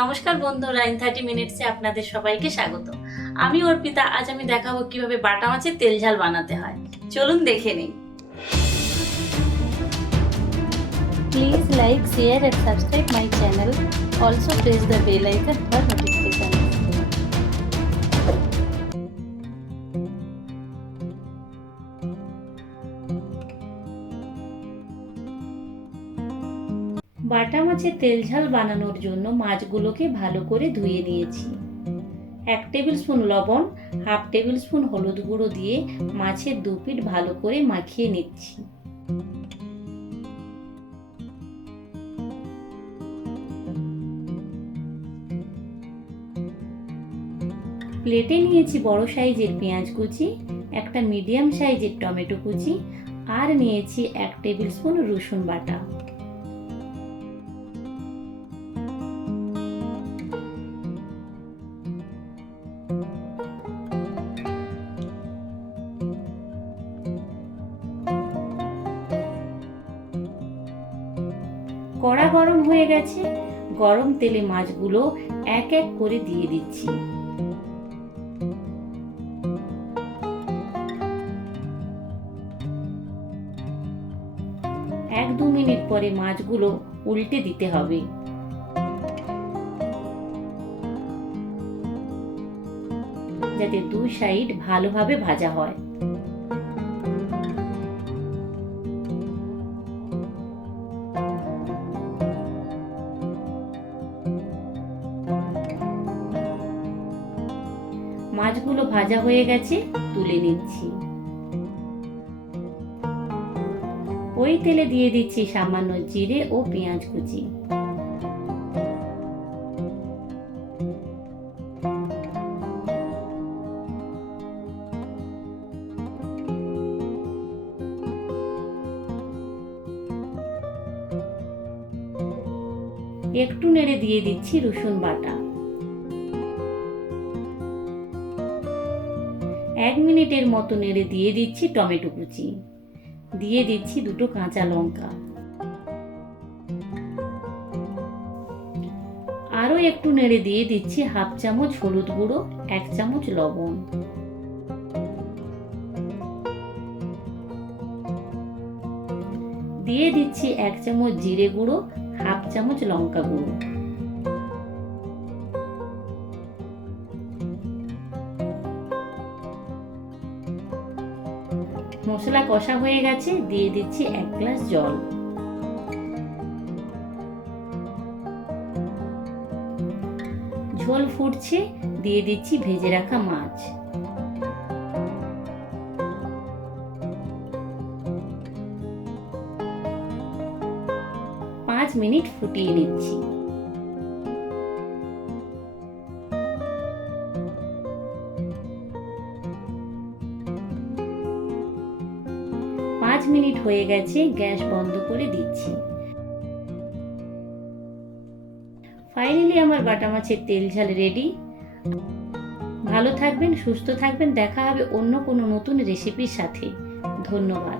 নমস্কার বন্ধুরা, ইন 30 মিনিটসে আপনাদের সবাইকে স্বাগত। আমি অর্পিতা। আজ আমি দেখাবো কিভাবে বাটা মাছের তেল ঝাল বানাতে হয়। চলুন দেখে নিই। Please like, share and subscribe my channel. Also press the bell icon for notifications. বাটা মাছের তেল ঝাল বানানোর জন্য মাছগুলোকে ভালো করে ধুয়ে নিয়েছি। 1 টেবিল স্পুন লবণ, হাফ টেবিল স্পুন হলুদ গুঁড়ো দিয়ে মাছের দু পিঠ ভালো করে মাখিয়ে নিচ্ছি। প্লেটে নিয়েছি বড় সাইজের পেঁয়াজ কুচি, একটা মিডিয়াম সাইজের টমেটো কুচি আর নিয়েছি 1 টেবিল স্পুন রসুন বাটা। কড়া গরম হয়ে গেছে, গরম তেলে মাছগুলো এক এক করে দিয়ে দিচ্ছি। এক দু মিনিট পরে মাছগুলো উল্টে দিতে হবে। যাতে দুই সাইড ভালোভাবে ভাজা হয়। মাছগুলো ভাজা হয়ে গেছে, তুলে নিচ্ছি। ওই তেলে দিয়ে দিচ্ছি সামান্য জিরে ও পেঁয়াজ কুচি। একটু নেড়ে দিয়ে দিচ্ছি রসুন বাটা। 1 মিনিটের মতো নেড়ে দিয়ে দিচ্ছি টমেটো কুচি। দিয়ে দিচ্ছি দুটো কাঁচা লঙ্কা। আরো একটু নেড়ে দিয়ে দিচ্ছি হাফ চামচ হলুদ গুঁড়ো, 1 চামচ লবণ। দিয়ে দিচ্ছি 1 চামচ জিরে গুঁড়ো, হাফ চামচ লঙ্কা গুঁড়ো। মশলা কষা হয়ে গেছে, দিয়ে দিচ্ছি 1 গ্লাস জল। ঝোল ফুটছে, দিয়ে দিচ্ছি ভেজে রাখা মাছ। পাঁচ মিনিট ফুটিয়ে নিচ্ছি। মিনিট হয়ে গেছে, গ্যাস বন্ধ করে দিচ্ছি। ফাইনালি আমার বাটা মাছের তেল ঝাল রেডি। ভালো থাকবেন, সুস্থ থাকবেন। দেখা হবে অন্য কোনো নতুন রেসিপির সাথে। ধন্যবাদ।